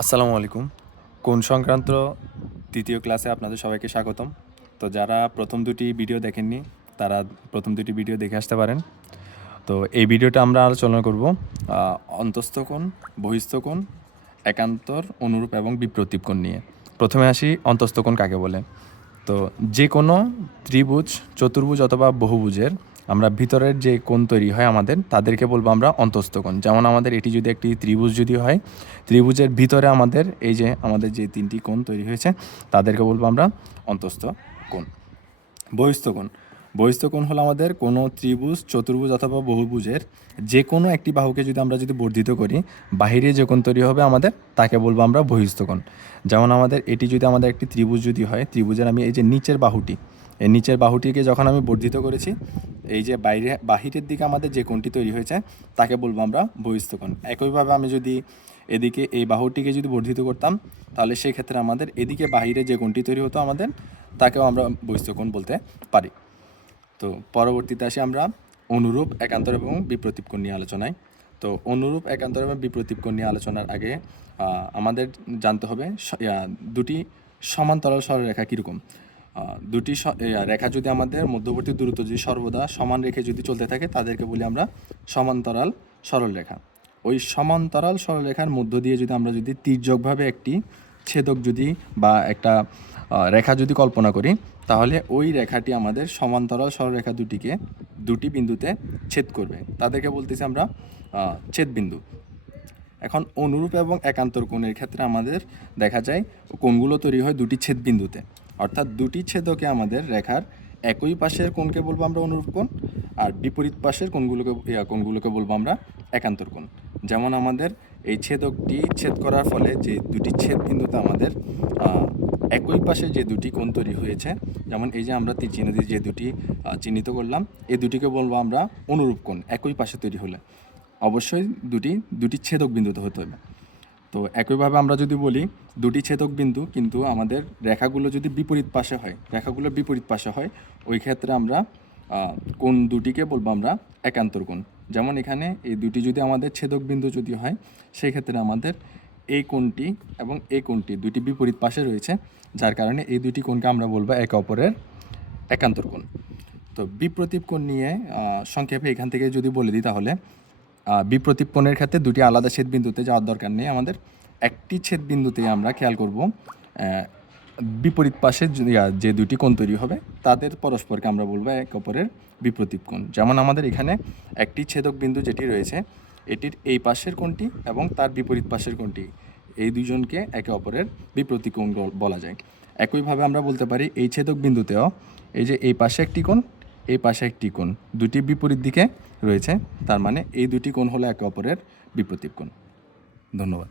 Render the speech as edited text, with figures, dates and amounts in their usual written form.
আসসালামু আলাইকুম। কোণ সংক্রান্ত তৃতীয় ক্লাসে আপনাদের সবাইকে স্বাগতম। তো যারা প্রথম দুটি ভিডিও দেখেননি তারা প্রথম দুটি ভিডিও দেখে আসতে পারেন। তো এই ভিডিওটা আমরা আলোচনা করব অন্তস্থ কোণ, বহিস্থ কোণ, একান্তর, অনুরূপ এবং বিপ্রতীপ কোণ নিয়ে। প্রথমে আসি অন্তস্থ কোণ কাকে বলে। তো যে কোনো ত্রিভুজ, চতুর্ভুজ অথবা বহুভুজের আমরা ভিতরের যে কোণ তৈরি হয় আমাদের তাদেরকে বলবো আমরা অন্তস্থ কোণ। যেমন আমাদের এটি যদি একটি ত্রিভুজ যদি হয়, ত্রিভুজের ভিতরে আমাদের এই যে আমাদের যে তিনটি কোণ তৈরি হয়েছে তাদেরকে বলবো আমরা অন্তস্থ কোণ। বহিস্থ কোণ, বহিস্থ কোণ হলো আমাদের কোনো ত্রিভুজ, চতুর্ভুজ অথবা বহুভুজের যে কোনো একটি বাহুকে যদি আমরা বর্ধিত করি, বাহিরে যে কোণ তৈরি হবে আমাদের তাকে বলবো আমরা বহিস্থ কোণ। যেমন আমাদের এটি যদি আমাদের একটি ত্রিভুজ যদি হয়, ত্রিভুজের আমি এই যে নিচের বাহুটি, এই নিচের বাহুটিকে যখন আমি বর্ধিত করেছি, এই যে বাহিরের দিকে আমাদের যে কোণটি তৈরি হয়েছে তাকে বলবো আমরা বহিস্থ কোণ। একইভাবে আমি যদি এদিকে এই বাহুটিকে যদি বর্ধিত করতাম, তাহলে সেই ক্ষেত্রে আমাদের এদিকে বাহিরে যে কোণটি তৈরি হতো আমাদের তাকেও আমরা বহিস্থ কোণ বলতে পারি। তো পরবর্তীতে আসি আমরা অনুরূপ, একান্তর এবং বিপ্রতীপ কোণ নিয়ে আলোচনায়। তো অনুরূপ, একান্তর এবং বিপ্রতীপ কোণ নিয়ে আলোচনার আগে আমাদের জানতে হবে দুটি সমান্তরাল সরলরেখা কীরকম। দুটি রেখা যদি আমাদের মধ্যবর্তী দূরত্ব যদি সর্বদা সমান রেখে যদি চলতে থাকে তাদেরকে বলি আমরা সমান্তরাল সরলরেখা। ওই সমান্তরাল সরলরেখার মধ্য দিয়ে যদি আমরা তির্যকভাবে একটি ছেদক বা একটা রেখা যদি কল্পনা করি, তাহলে ওই রেখাটি আমাদের সমান্তরাল সরলরেখা দুটিকে দুটি বিন্দুতে ছেদ করবে, তাদেরকে বলতেছি আমরা ছেদবিন্দু। এখন অনুরূপ এবং একান্তর কোণের ক্ষেত্রে আমাদের দেখা যায় কোণগুলো তৈরি হয় দুটি ছেদবিন্দুতে, অর্থাৎ দুটি ছেদকে আমাদের রেখার একই পাশের কোণকে বলবো আমরা অনুরূপ কোণ, আর বিপরীত পাশের কোণগুলোকে বলবো আমরা একান্তর কোণ। যেমন আমাদের এই ছেদকটি ছেদ করার ফলে যে দুটি ছেদবিন্দুতে আমাদের একই পাশে যে দুটি কোণ তৈরি হয়েছে, যেমন এই যে আমরা তীর চিহ্ন দিয়ে যে দুটি চিহ্নিত করলাম, এই দুটিকে বলবো আমরা অনুরূপ কোণ। একই পাশে তৈরি হলে অবশ্যই দুটি ছেদক বিন্দুতে হতে হবে। তো একইভাবে আমরা যদি বলি দুটি ছেদক বিন্দু কিন্তু আমাদের রেখাগুলো যদি বিপরীত পাশে হয়, ওই ক্ষেত্রে আমরা কোণ দুটিকে বলবো আমরা একান্তর কোণ। যেমন এখানে এই দুটি যদি আমাদের ছেদক বিন্দু যদি হয়, সেই ক্ষেত্রে আমাদের এই কোণটি এবং এই কোণটি দুটি বিপরীত পাশে রয়েছে, যার কারণে এই দুটি কোণকে আমরা বলবো একে অপরের একান্তর কোণ। তো বিপ্রতীপ কোণ নিয়ে সংক্ষেপে এখান থেকে যদি বলে দিই, তাহলে বিপ্রতীপ কোণের ক্ষেত্রে দুটি আলাদা ছেদবিন্দুতে যাওয়ার দরকার নেই। আমাদের একটি ছেদবিন্দুতে আমরা খেয়াল করব বিপরীত পাশে যে দুটি কোণ তৈরি হবে তাদের পরস্পরকে আমরা বলবো এক অপরের বিপ্রতীপ কোণ। যেমন আমাদের এখানে একটি ছেদক বিন্দু যেটি রয়েছে, এটির এই পাশের কোণটি এবং তার বিপরীত পাশের কোণটি, এই দুজনকে একে অপরের বিপ্রতীপ কোণ বলা যায়। একইভাবে আমরা বলতে পারি এই ছেদক বিন্দুতেও এই যে এই পাশে একটি কোণ, এই পাশে একটি কোণ, দুটি বিপরীত দিকে রয়েছে, তার মানে এই দুটি কোণ হলো একে অপরের বিপ্রতীপ কোণ। ধন্যবাদ।